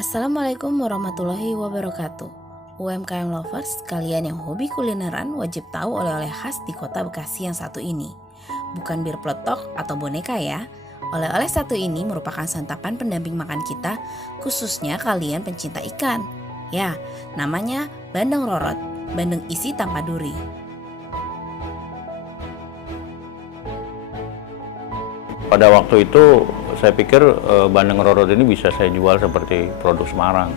Assalamualaikum warahmatullahi wabarakatuh. UMKM lovers, kalian yang hobi kulineran wajib tahu oleh-oleh khas di kota Bekasi yang satu ini. Bukan bir peletok atau boneka ya. Oleh-oleh satu ini merupakan santapan pendamping makan kita, khususnya kalian pencinta ikan. Ya, namanya bandeng rorot, bandeng isi tanpa duri. Pada waktu itu saya pikir bandeng rorot ini bisa saya jual seperti produk Semarang.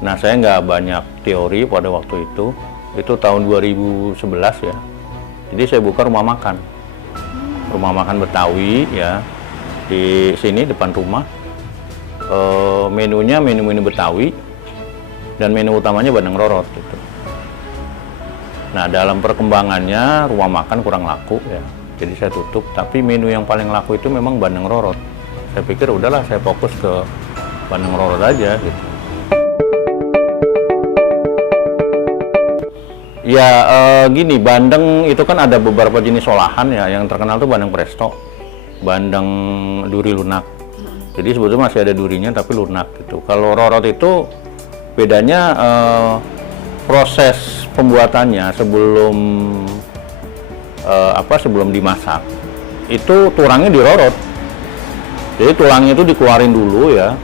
Nah, saya nggak banyak teori pada waktu itu tahun 2011 ya. Jadi saya buka rumah makan Betawi ya, di sini depan rumah. Menunya menu Betawi dan menu utamanya bandeng rorot gitu. Nah, dalam perkembangannya rumah makan kurang laku ya. Jadi saya tutup, tapi menu yang paling laku itu memang bandeng rorot. Saya pikir udahlah saya fokus ke bandeng rorot aja gitu. Ya gini, bandeng itu kan ada beberapa jenis olahan ya. Yang terkenal tuh bandeng presto, bandeng duri lunak. Jadi sebetulnya masih ada durinya tapi lunak gitu. Kalau rorot itu bedanya proses pembuatannya sebelum dimasak itu tulangnya dirorot. Jadi tulangnya itu dikeluarin dulu ya.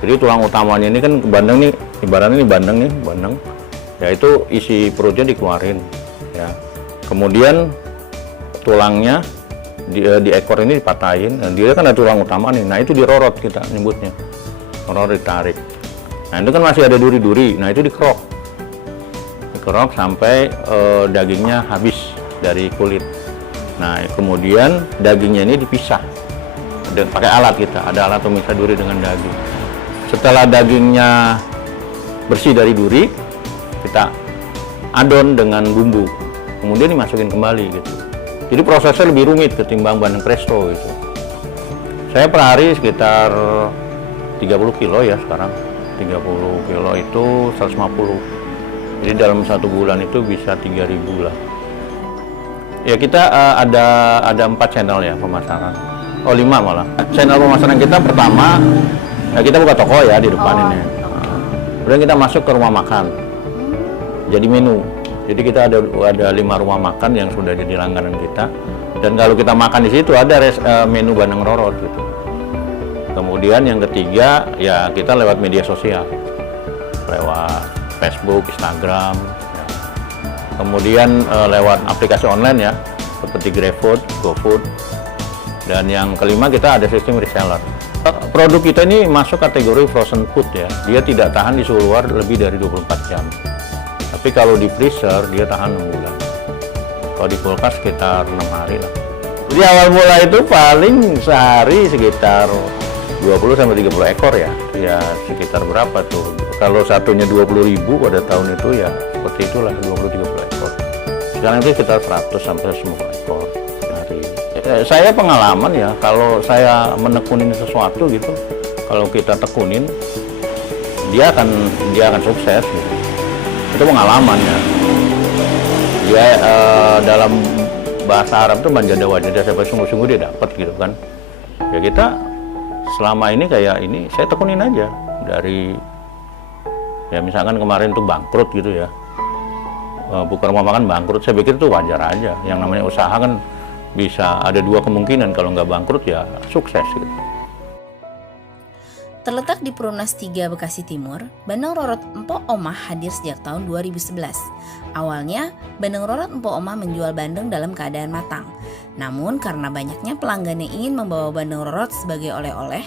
Jadi tulang utamanya ini kan bandeng nih, ibaratnya ini bandeng ya, itu isi perutnya dikeluarin ya. Kemudian tulangnya di ekor ini dipatahin. Nah, dia kan ada tulang utama nih, nah itu dirorot, kita nyebutnya rorot, ditarik. Nah itu kan masih ada duri-duri, nah itu dikerok sampai dagingnya habis dari kulit. Nah kemudian dagingnya ini dipisah dan pakai alat, ada alat pemisah duri dengan daging. Setelah dagingnya bersih dari duri, kita adon dengan bumbu, kemudian dimasukin kembali gitu. Jadi prosesnya lebih rumit ketimbang bandeng presto gitu. Saya per hari sekitar 30 kilo ya sekarang. 30 kilo itu 150. Jadi dalam 1 bulan itu bisa 3.000 lah. Ya kita ada 4 channel ya pemasaran. 5 malah. Channel pemasaran kita pertama, ya kita buka toko ya di depan ini. Kemudian kita masuk ke rumah makan. Jadi menu. Jadi kita ada 5 rumah makan yang sudah jadi langganan kita. Dan kalau kita makan di situ ada menu bandeng rorot gitu. Kemudian yang ketiga ya kita lewat media sosial. Lewat Facebook, Instagram. Kemudian lewat aplikasi online ya, seperti GrabFood, GoFood. Dan yang kelima kita ada sistem reseller. Produk kita ini masuk kategori frozen food ya. Dia tidak tahan di suhu luar lebih dari 24 jam. Tapi kalau di freezer dia tahan 6 bulan. Kalau di kulkas sekitar 6 hari lah. Jadi awal mula itu paling sehari sekitar 20-30 ekor ya. Ya sekitar berapa tuh? Kalau satunya 20.000 pada tahun itu ya seperti itulah, 20-30 ekor. Sekarang itu sekitar 100-150 ekor sehari. Saya pengalaman ya, kalau saya menekunin sesuatu gitu, kalau kita tekunin, dia akan sukses gitu. Itu pengalaman ya. Dia dalam bahasa Arab tuh manjada wajada, sampai sungguh-sungguh dia dapat gitu kan. Ya kita selama ini kayak ini, saya tekunin aja dari ya misalkan kemarin tuh bangkrut gitu ya, buka rumah makan bangkrut, saya pikir tuh wajar aja. Yang namanya usaha kan bisa ada 2 kemungkinan, kalau nggak bangkrut ya sukses gitu. Terletak di Perumnas 3 Bekasi Timur, bandeng rorot Empok Omah hadir sejak tahun 2011. Awalnya, bandeng rorot Empok Omah menjual bandeng dalam keadaan matang. Namun karena banyaknya pelanggan yang ingin membawa bandeng rorot sebagai oleh-oleh,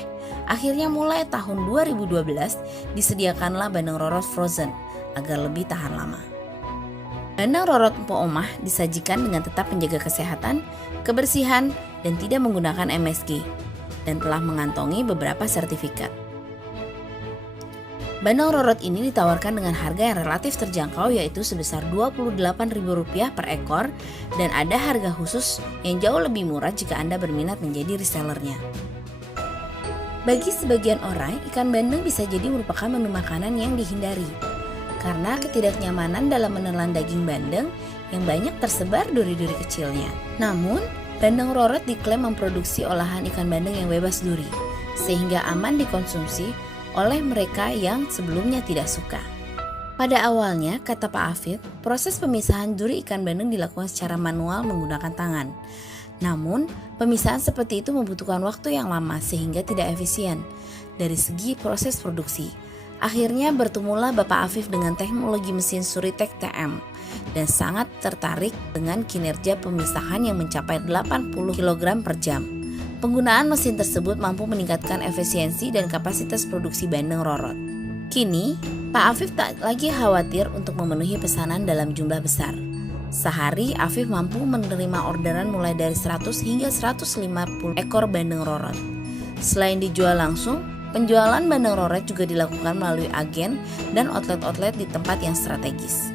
akhirnya mulai tahun 2012 disediakanlah bandeng rorot frozen agar lebih tahan lama. Bandeng rorot Empok Omah disajikan dengan tetap menjaga kesehatan, kebersihan, dan tidak menggunakan MSG, dan telah mengantongi beberapa sertifikat. Bandeng rorot ini ditawarkan dengan harga yang relatif terjangkau, yaitu sebesar Rp28.000 per ekor, dan ada harga khusus yang jauh lebih murah jika Anda berminat menjadi resellernya. Bagi sebagian orang, ikan bandeng bisa jadi merupakan menu makanan yang dihindari karena ketidaknyamanan dalam menelan daging bandeng yang banyak tersebar duri-duri kecilnya. Namun, bandeng rorot diklaim memproduksi olahan ikan bandeng yang bebas duri, sehingga aman dikonsumsi oleh mereka yang sebelumnya tidak suka. Pada awalnya, kata Pak Afif, proses pemisahan duri ikan bandeng dilakukan secara manual menggunakan tangan. Namun, pemisahan seperti itu membutuhkan waktu yang lama sehingga tidak efisien dari segi proses produksi. Akhirnya bertemulah Bapak Afif dengan teknologi mesin Suritek TM dan sangat tertarik dengan kinerja pemisahan yang mencapai 80 kg per jam. Penggunaan mesin tersebut mampu meningkatkan efisiensi dan kapasitas produksi bandeng rorot. Kini, Pak Afif tak lagi khawatir untuk memenuhi pesanan dalam jumlah besar. Sehari, Afif mampu menerima orderan mulai dari 100 hingga 150 ekor bandeng rorot. Selain dijual langsung, penjualan bandeng rorot juga dilakukan melalui agen dan outlet-outlet di tempat yang strategis.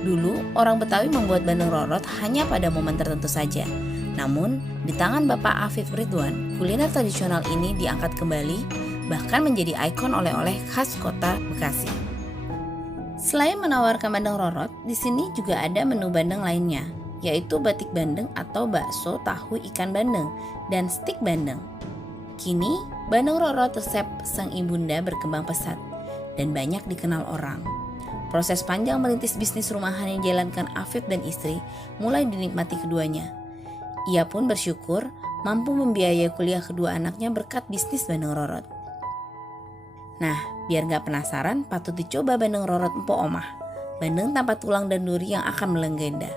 Dulu, orang Betawi membuat bandeng rorot hanya pada momen tertentu saja. Namun, di tangan Bapak Afif Ridwan, kuliner tradisional ini diangkat kembali, bahkan menjadi ikon oleh-oleh khas kota Bekasi. Selain menawarkan bandeng rorot, di sini juga ada menu bandeng lainnya, yaitu batik bandeng atau bakso tahu ikan bandeng dan stik bandeng. Kini, bandeng rorot resep sang ibunda berkembang pesat dan banyak dikenal orang. Proses panjang merintis bisnis rumahan yang dijalankan Afif dan istri mulai dinikmati keduanya. Ia pun bersyukur mampu membiayai kuliah kedua anaknya berkat bisnis bandeng rorot. Nah, biar gak penasaran, patut dicoba bandeng rorot Empok Omah, bandeng tanpa tulang dan duri yang akan melegenda.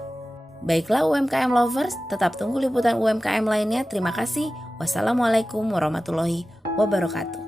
Baiklah UMKM lovers, tetap tunggu liputan UMKM lainnya. Terima kasih. Wassalamualaikum warahmatullahi wabarakatuh.